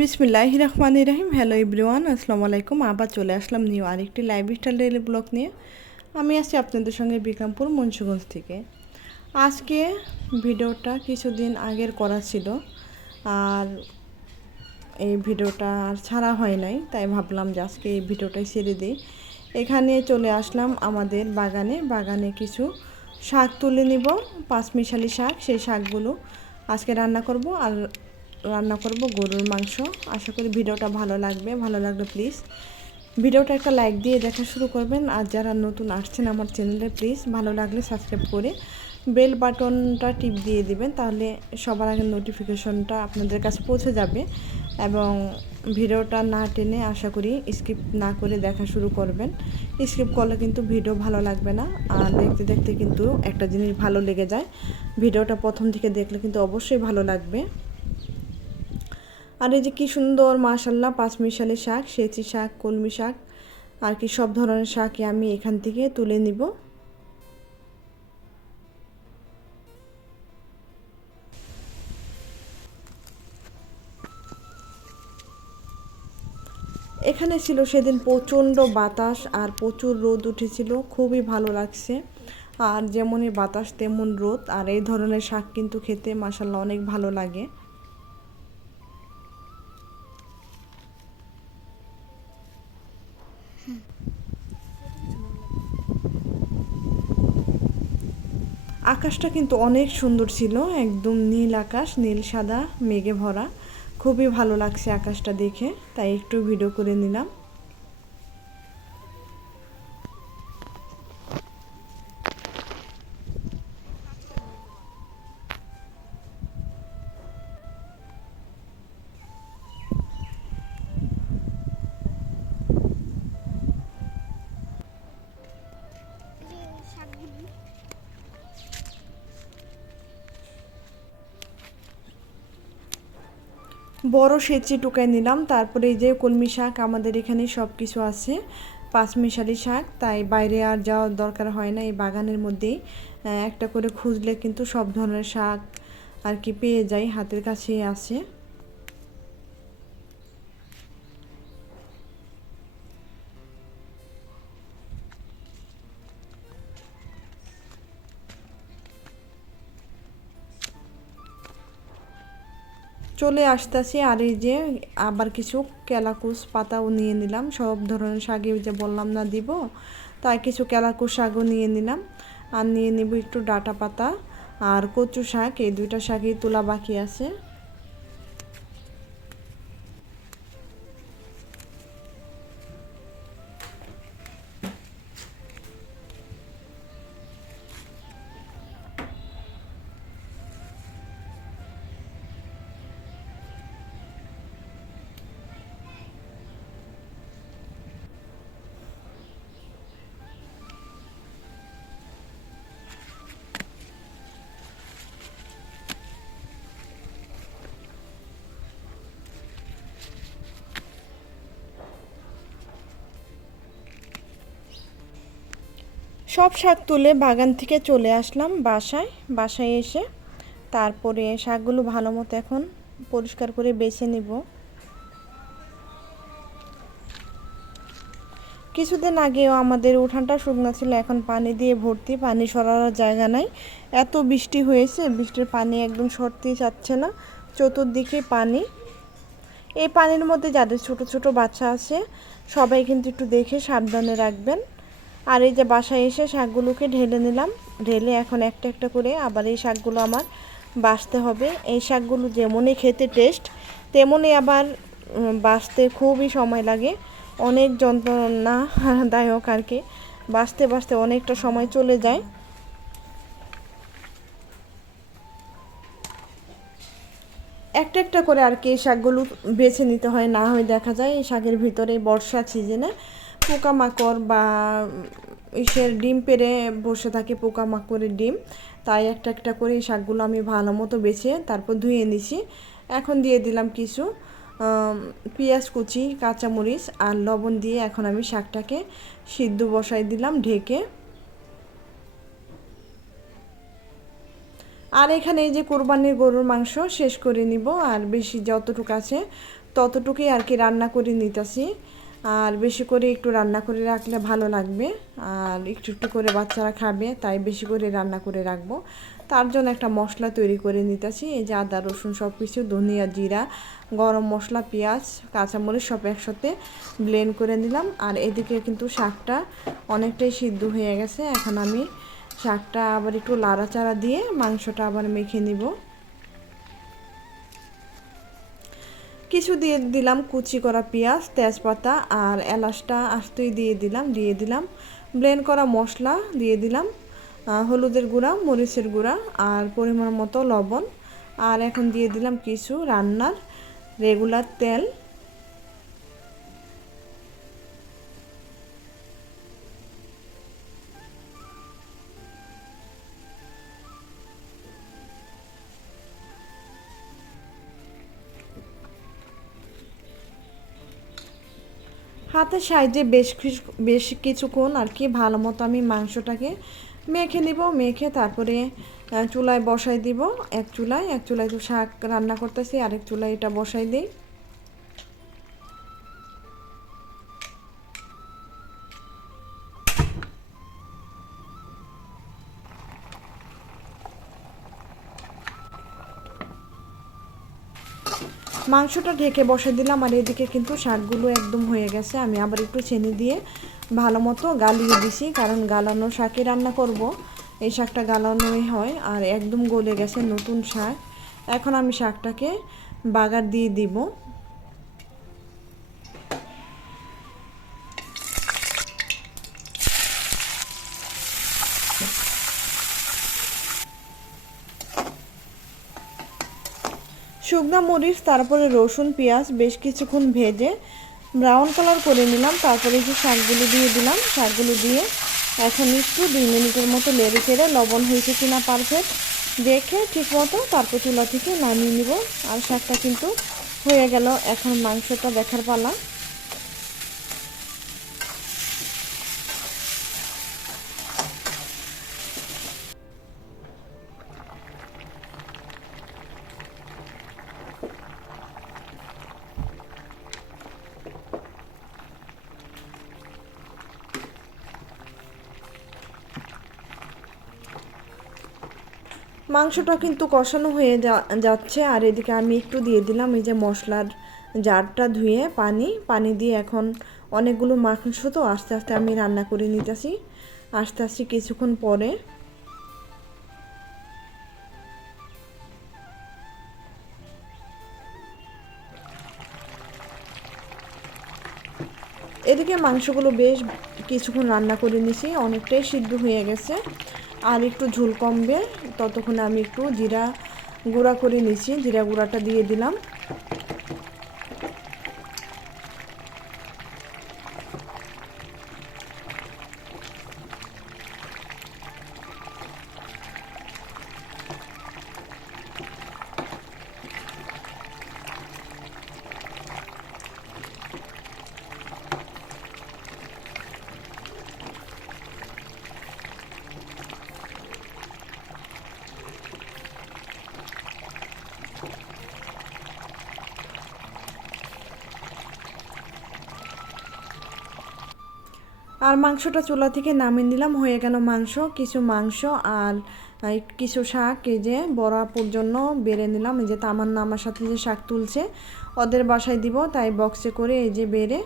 বিসমিল্লাহ রহমান রাহিম। Hello everyone আসসালামু আলাইকুম। আবার চলে আসলাম নিউ আরেকটি লাইফস্টাইল ডেলি ব্লগ নিয়ে। আমি আছি আপনাদের সঙ্গে বিক্রমপুর মুন্সিগঞ্জ থেকে। আজকে ভিডিওটা কিছুদিন আগের করা ছিল। আর এই ভিডিওটা আর ছাড়া হয় নাই, তাই ভাবলাম যে আজকে এই ভিডিওটাই ছেড়ে দিই। এখানে চলে আসলাম আমাদের বাগানে। বাগানে কিছু শাক তুলে নিব পাঁচমিশালি শাক। সেই শাকগুলো আজকে রান্না করব। আর রান্না করব গরুর মাংস। আশা করি ভিডিওটা ভালো লাগবে, ভালো লাগলে প্লিজ ভিডিওটা একটা লাইক দিয়ে দেখা শুরু করবেন। আর যারা নতুন আসছেন আমার চ্যানেলে প্লিজ ভালো লাগলে সাবস্ক্রাইব করে বেল বাটনটা টিপ দিয়ে দিবেন, তাহলে সবার আগে নোটিফিকেশনটা আপনাদের কাছে পৌঁছে যাবে। এবং ভিডিওটা না টেনে আশা করি স্কিপ না করে দেখা শুরু করবেন। স্কিপ করলে কিন্তু ভিডিও ভালো লাগবে না। আর দেখতে দেখতে কিন্তু একটা জিনিস ভালো লেগে যায়। ভিডিওটা প্রথম থেকে দেখলে কিন্তু অবশ্যই ভালো লাগবে। আর এই যে কি সুন্দর, মাশাল্লাহ পাঁচমিশালি শাক, সেচি শাক, কলমি শাক, আর কি সব ধরনের শাকই আমি এখান থেকে তুলে নিব। এখানে ছিল সেদিন প্রচণ্ড বাতাস আর প্রচুর রোদ উঠেছিল, খুবই ভালো লাগছে। আর যেমনই বাতাস, তেমন রোদ। আর এই ধরনের শাক কিন্তু খেতে মাসাল্লাহ অনেক ভালো লাগে। আকাশটা কিন্তু অনেক সুন্দর ছিল, একদম নীল আকাশ, নীল সাদা, মেঘে ভরা। খুবই ভালো লাগছে আকাশটা দেখে, তাই একটু ভিডিও করে নিলাম। বড় সেচে টুকাই নিলাম, তারপরে এই যে কলমি শাক, আমাদের এখানে সব কিছু আছে। পাঁচমিশালি শাক, তাই বাইরে আর যাওয়ার দরকার হয় না, এই বাগানের মধ্যেই। একটা করে খুঁজলে কিন্তু সব ধরনের শাক আর কি পেয়ে যাই, হাতের কাছেই আছে। চলে আসতেছি আর এই যে আবার কিছু কেলাকুশ পাতাও নিয়ে নিলাম। সব ধরনের শাকে যে বললাম না দিব, তাই কিছু কেলাকুশ শাকও নিয়ে নিলাম। আর নিয়ে নিব একটু ডাটা পাতা আর কচু শাক, এই দুইটা শাকই তোলা বাকি আছে। সব শাক তুলে বাগান থেকে চলে আসলাম বাসায় বাসায় এসে। তারপরে শাকগুলো ভালো মতো এখন পরিষ্কার করে বেছে নিব। কিছুদিন আগেও আমাদের উঠানটা শুকনো ছিল, এখন পানি দিয়ে ভর্তি, পানি সরার জায়গা নাই। এত বৃষ্টি হয়েছে, বৃষ্টির পানি একদম সরতেই যাচ্ছে না, চতুর্দিকে পানি। এই পানির মধ্যে যাদের ছোট ছোট বাচ্চা আছে, সবাই কিন্তু একটু দেখে সাবধানে রাখবেন। আর এই যে বাসায় এসে শাকগুলোকে ঢেলে নিলাম। ঢেলে এখন একটা একটা করে আবার এই শাকগুলো আমার বাছতে হবে। এই শাকগুলো যেমনই খেতে টেস্ট তেমনই আবার বাছতে খুবই সময় লাগে। অনেক যন্ত্রণা যন্ত্রণাদায়ক আর কি। বাঁচতে বাঁচতে অনেকটা সময় চলে যায়। একটা একটা করে আর কি এই শাকগুলো বেছে নিতে হয়। না হয় দেখা যায় এই শাকের ভিতরে বর্ষা সিজনে পোকামাকড় বা ইসের ডিম পেরে বসে থাকে পোকামাকড়ের ডিম। তাই একটা একটা করে এই শাকগুলো আমি ভালো মতো বেছে তারপর ধুয়ে নিছি। এখন দিয়ে দিলাম কিছু পেঁয়াজ কুচি, কাঁচামরিচ আর লবণ দিয়ে এখন আমি শাকটাকে সিদ্ধ বসাই দিলাম ঢেকে। আর এখানে এই যে কোরবানির গরুর মাংস শেষ করে নিব আর বেশি যতটুকু আছে ততটুকুই আর কি রান্না করে নিতেছি। আর বেশি করে একটু রান্না করে রাখলে ভালো লাগবে। আর একটু একটু করে বাচ্চারা খাবে, তাই বেশি করে রান্না করে রাখব। তার জন্য একটা মশলা তৈরি করে নিতেছি, এই যে আদা, রসুন সব কিছু ধনিয়া, জিরা, গরম মশলা, পেঁয়াজ, কাঁচামরিচ সব একসাথে ব্লেন্ড করে নিলাম। আর এদিকে কিন্তু শাকটা অনেকটাই সিদ্ধ হয়ে গেছে। এখন আমি শাকটা আবার একটু লাড়াচাড়া দিয়ে মাংসটা আবার মেখে নিব। কিছু দিয়ে দিলাম, কুচি করা পেঁয়াজ, তেজপাতা আর এলাচটা আস্তই দিয়ে দিলাম দিয়ে দিলাম। ব্লেন্ড করা মশলা দিয়ে দিলাম হলুদের গুঁড়া, মরিচের গুঁড়া আর পরিমাণ মতো লবণ। আর এখন দিয়ে দিলাম কিছু রান্নার রেগুলার তেল। হাতের সাইজে বেশ বেশ কিছুক্ষণ আর কি ভালো মতো আমি মাংসটাকে মেখে নিব, মেখে তারপরে চুলায় বসাই দিব। এক চুলায় এক চুলায় তো শাক রান্না করতেছি, আরেক চুলায় এটা বসাই দিই। মাংসটা ঢেকে বসে দিলাম আর এদিকে কিন্তু শাকগুলো একদম হয়ে গেছে। আমি আবার একটু চেনি দিয়ে ভালো মতো গালিয়ে দিছি, কারণ গালানো শাকই রান্না করব। এই শাকটা গালানোই হয় আর একদম গলে গেছে নতুন শাক। এখন আমি শাকটাকে বাগার দিয়ে দিব। শুকনো মরিচ, তারপরে রসুন, পেঁয়াজ, বেশ কিছুক্ষণ ভেজে ব্রাউন কালার করে নিলাম। তারপরে যে শাকগুলো দিয়ে দিলাম, শাকগুলো দিয়ে এখন একটু দুই মিনিটের মতো লেড়ে চেড়ে লবণ হয়েছে কিনা পারফেক্ট দেখে ঠিক মতো তারপর চুলা থেকে নামিয়ে নিব। আর শাকটা কিন্তু হয়ে গেল। এখন মাংসটা দেখার পালা। মাংসটা কিন্তু কষানো হয়ে যাচ্ছে। আর এদিকে আমি একটু দিয়ে দিলাম এই যে মশলার জারটা ধুয়ে পানি। পানি দিয়ে এখন অনেকগুলো মাংস তো আস্তে আস্তে আমি রান্না করে নিতেছি। আস্তে আস্তে কিছুক্ষণ পরে এদিকে মাংসগুলো বেশ কিছুক্ষণ রান্না করে নিছি। অনেকটাই সিদ্ধ হয়ে গেছে। আর একটু ঝোল কমবে, ততক্ষণে আমি একটু জিরা গুঁড়া করে নিছি জিরা গুঁড়াটা দিয়ে দিলাম। আর মাংসটা চুলা থেকে নামিয়ে নিলাম। হয়ে গেল মাংস কিছু মাংস আর কিছু শাক। এই যে বড়াপুর জন্য বেড়ে নিলাম। এই যে তামান্না আমার সাথে যে শাক তুলছে ওদের বাসায় দিব। তাই বক্সে করে এই যে বেড়ে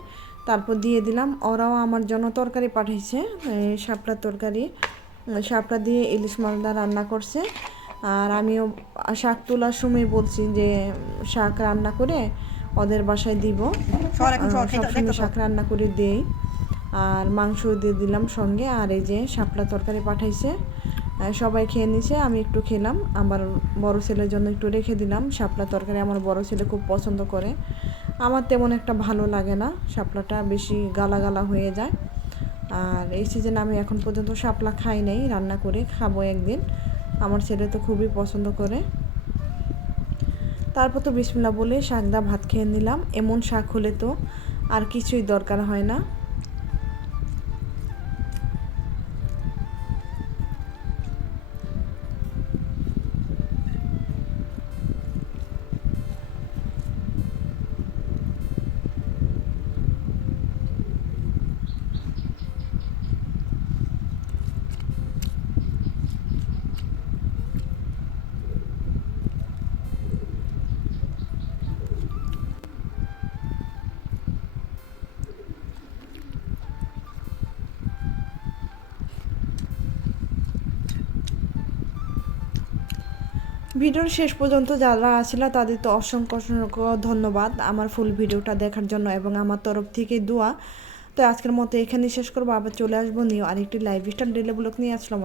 তারপর দিয়ে দিলাম। ওরাও আমার জন্য তরকারি পাঠিয়েছে শাপড়ার তরকারি শাপড়া দিয়ে ইলিশ মালদা রান্না করছে। আর আমিও শাক তোলার সময় বলছি যে শাক রান্না করে ওদের বাসায় দিব। সবসময় শাক রান্না করে দেই। আর মাংস দিয়ে দিলাম সঙ্গে, আর এই যে শাপলা তরকারি পাঠাইছে। সবাই খেয়ে নিছে, আমি একটু খেলাম। আমার বড় ছেলের জন্য একটু রেখে দিলাম। শাপলা তরকারি আমার বড় ছেলে খুব পছন্দ করে। আমার তেমন একটা ভালো লাগে না, শাপলাটা বেশি গালা গালা হয়ে যায়। আর এই সিজনে আমি এখন পর্যন্ত শাপলা খাই নাই, রান্না করে খাব একদিন। আমার ছেলে তো খুবই পছন্দ করে। তারপর তো বিসমিল্লা বলে শাকদা ভাত খেয়ে নিলাম। এমন শাক হলে তো আর কিছুই দরকার হয় না। ভিডিওর শেষ পর্যন্ত যারা আসিল তাদের তো অসংখ্য অসংখ্য ধন্যবাদ আমার ফুল ভিডিওটা দেখার জন্য এবং আমার তরফ থেকে দোয়া। তো আজকের মতো এখানে শেষ করব। আবার চলে আসব নিয়ে আরেকটি লাইভ স্টাইল ডেলি ব্লগ নিয়ে। আসলাম